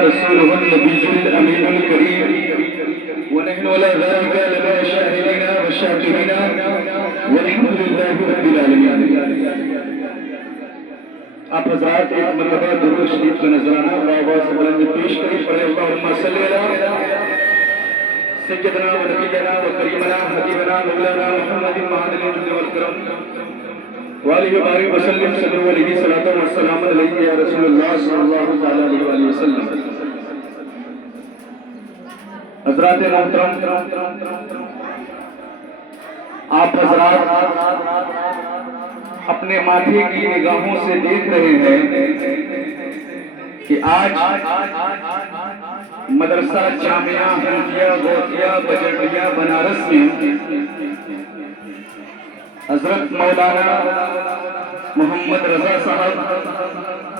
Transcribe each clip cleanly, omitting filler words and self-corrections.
رسوله النبي الأمين الكريم ونحن على ذلك لمن الشاهدين والشاكرين والحمد لله رب العالمين. آپ حضرات ایک مرتبہ درود شریف کا نذرانہ آواز بلند پیش کریں. پڑھیں اللہم صلی علی سیدنا و نبینا و کریمنا حبیبنا مولانا محمد معدن الجود والکرم وآلہ وبارک وسلم صلو علیہ صلاۃ و السلام علیہ یا رسول اللہ صلی اللہ علیہ وآلہ وسلم. حضرات محترم، آپ حضرات اپنے ماتھے کی نگاہوں سے دیکھ رہے ہیں کہ آج مدرسہ جامعہ حنفیہ غوثیہ بجٹیہ بنارس میں حضرت مولانا محمد رضا صاحب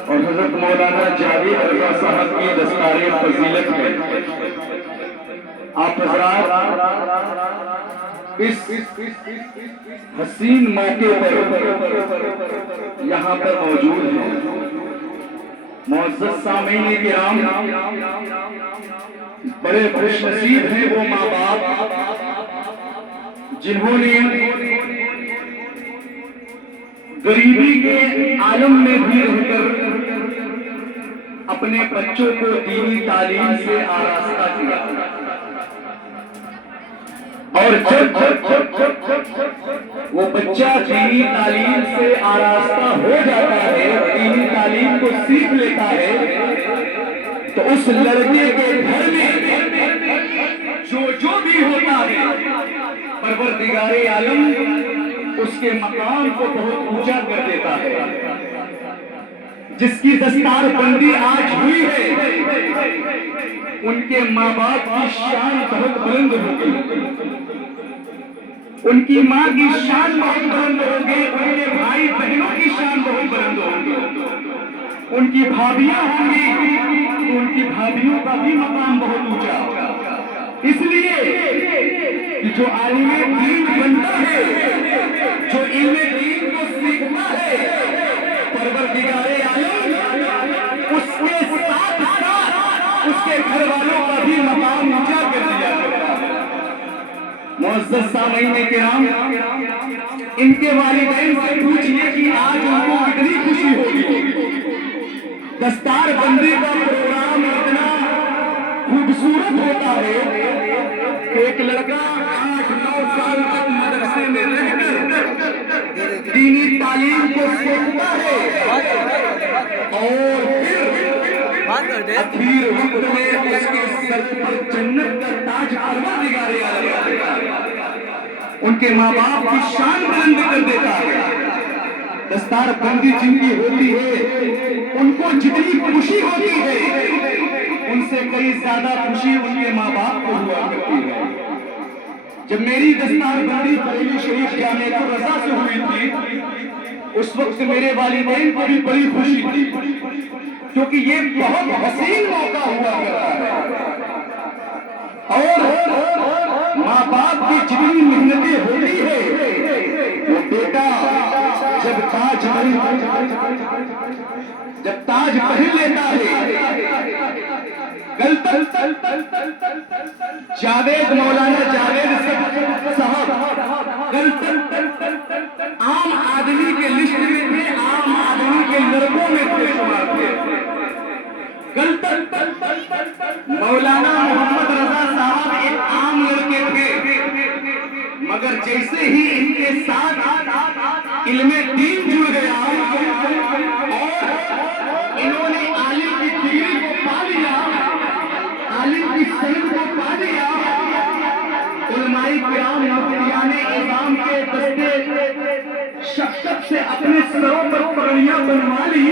اور حضرت مولانا جاوید رضا صاحب کی دستار فضیلت ہے. آپ حضرات اس حسین موقع پر یہاں پر موجود ہیں. معزز سامعین کرام، بڑے خوش نصیب ہیں وہ ماں باپ جنہوں نے غریبی کے عالم میں بھی رہ کر اپنے بچوں کو دینی تعلیم سے آراستہ کیا. اور جب وہ بچہ دینی تعلیم سے آراستہ ہو جاتا ہے، دینی تعلیم کو سیکھ لیتا ہے، تو اس لڑکے کے گھر میں جو بھی ہوتا ہے پروردگار عالم اس کے مقام کو بہت اونچا کر دیتا ہے. جس کی دستار بندی آج ہوئی ہے ان کے ماں باپ کی شان بہت بلند ہوگی، ان کی ماں کی شان بہت بلند ہوگی، ان کے بھائی بہنوں کی شان بہت بلند ہوگی، ان کی بھابیاں ہوں گی تو ان کی بھابیوں کا بھی مقام بہت اونچا ہوگا. اس لیے کہ جو عالم دین بنتا ہے، جو علم دین کو سیکھتا ہے، پروردگار عالم اس کے ساتھ اس کے گھر والوں کا بھی مقام اونچا کر دیا کرتا ہے. معزز سامعین کرام، ان کے والدین سے پوچھئے کہ آج ان کو کتنی خوشی ہوگی. دستار بندی کا پروگرام اتنا خوبصورت ہوتا ہے کہ ایک لڑکا 8-9 سال تک مدرسے میں رہ کر دینی تعلیم کو سیکھتا ہے اور پھر وقت میں اس کے سر پر جنت کا تاج پروردگار عالم ان کے ماں باپ کی شان بلند کر دیتا ہے. دستار بندی جن کی ہوتی ہے ان کو جتنی خوشی ہوتی ہے ان سے کئی زیادہ خوشی ان کے ماں باپ کو ہوا کرتی ہے. جب میری دستار بندی بریلی شریف جامعہ الرضا سے ہوئی تھی اس وقت میرے والدین کو بھی بڑی خوشی تھی، کیونکہ یہ بہت حسین موقع ہوا کرتا ہے اور ماں باپ کی جتنی محنتیں ہوتی ہے وہ بیٹا جب تاج پہن لیتا ہے. کل جاوید مولانا جاوید صاحب عام آدمی کے لسٹ میں تھے، عام آدمی کے لڑکوں میں تھے شمار تھے. کل مولانا محمد رضا صاحب ایک عام لڑکے تھے، مگر جیسے ہی ان کے ساتھ علم دین جڑ گیا اور انہوں نے عالم کی ڈگری کو پا لیا، عالم کی سند کو پا لیا، علماء کرام مفتیان اعظام کے دستے شفقت سے اپنے سروں پر پگڑیاں بنوا لی.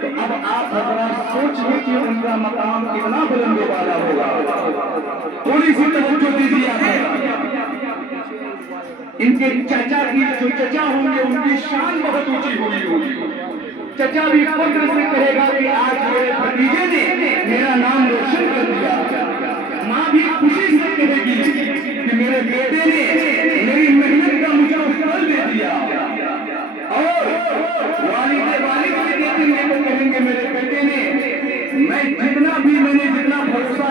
تو اب آپ حضرات سوچئے کہ ان کا مقام کتنا بلند والا ہوگا. تھوڑی سی توجہ دیجیے. ان کے چچا کی جو چچا ہوں گے ان کی شان بہت اونچی ہوگی. چچا بھی فخر سے کہے گا کہ آج میرے بھتیجے نے میرا نام روشن کر دیا. ماں بھی خوشی سے کہے گی کہ میرے بیٹے نے میری محنت کا مجھے پھل دے دیا. اور والد بھی دیکھیں گے تو کہیں گے میرے بیٹے نے میں جتنا بھی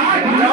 8-9